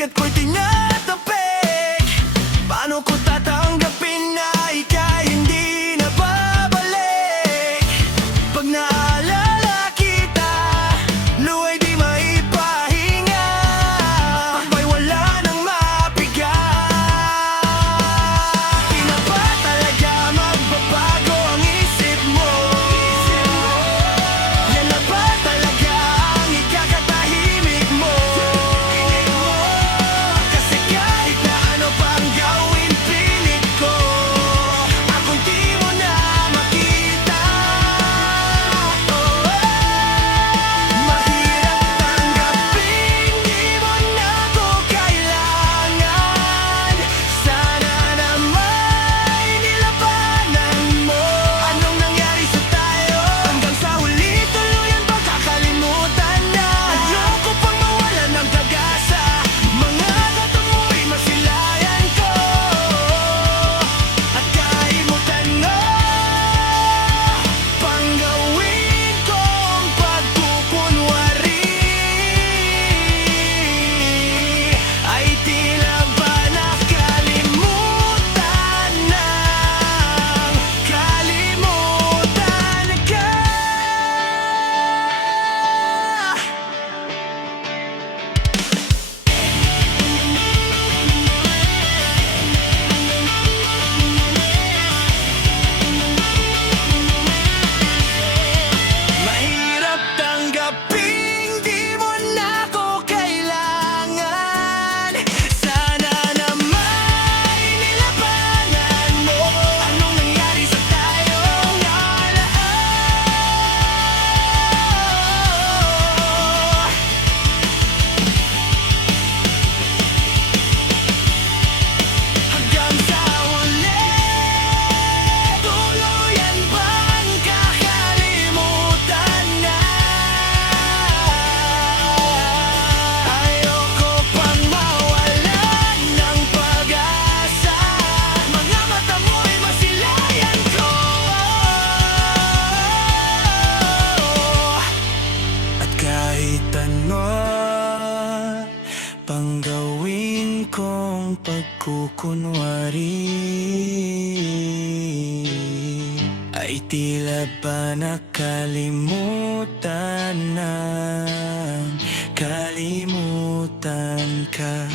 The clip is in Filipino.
Bakit ko'y tinatapik? Paano ko tatanggapin na ika'y hindi na babalik? Pag naalala kita, luwa'y di maipahinga. Pagpa'y wala nang mapigat. Di na ba talaga magbabago ang isip mo? Yan na ba talaga ang ikakatahimik mo? Kasi kahit na ano pang gawin, pilit ko ako'y di mo na makita. Mahirap tanggapin, di mo na ko kailangan. Sana naman nilabanan mo. Anong nangyari sa tayo? Hanggang sa huli, tuluyan ba kakalimutan na? Ayoko pang mawalan ng pag-asa. Mga kata mo'y masilayan ko at kalimutan mo. Panggawin kong pagkukunwari ay tila ba nakalimutan ng kalimutan ka. Mahirap tanggapin, di mo na ko kailangan. Sana naman nilabanan mo. Anong nangyari sa tayong nakaraan? Hanggang sa huli, tuluyan bang kakalimutan na? Ayoko pang mawalan ng pag-asa. Mga mata mo'y masilayan ko at kahit ano pang gawin kong pagkukunwari ay tila ba nakalimutan na kalimutan ka.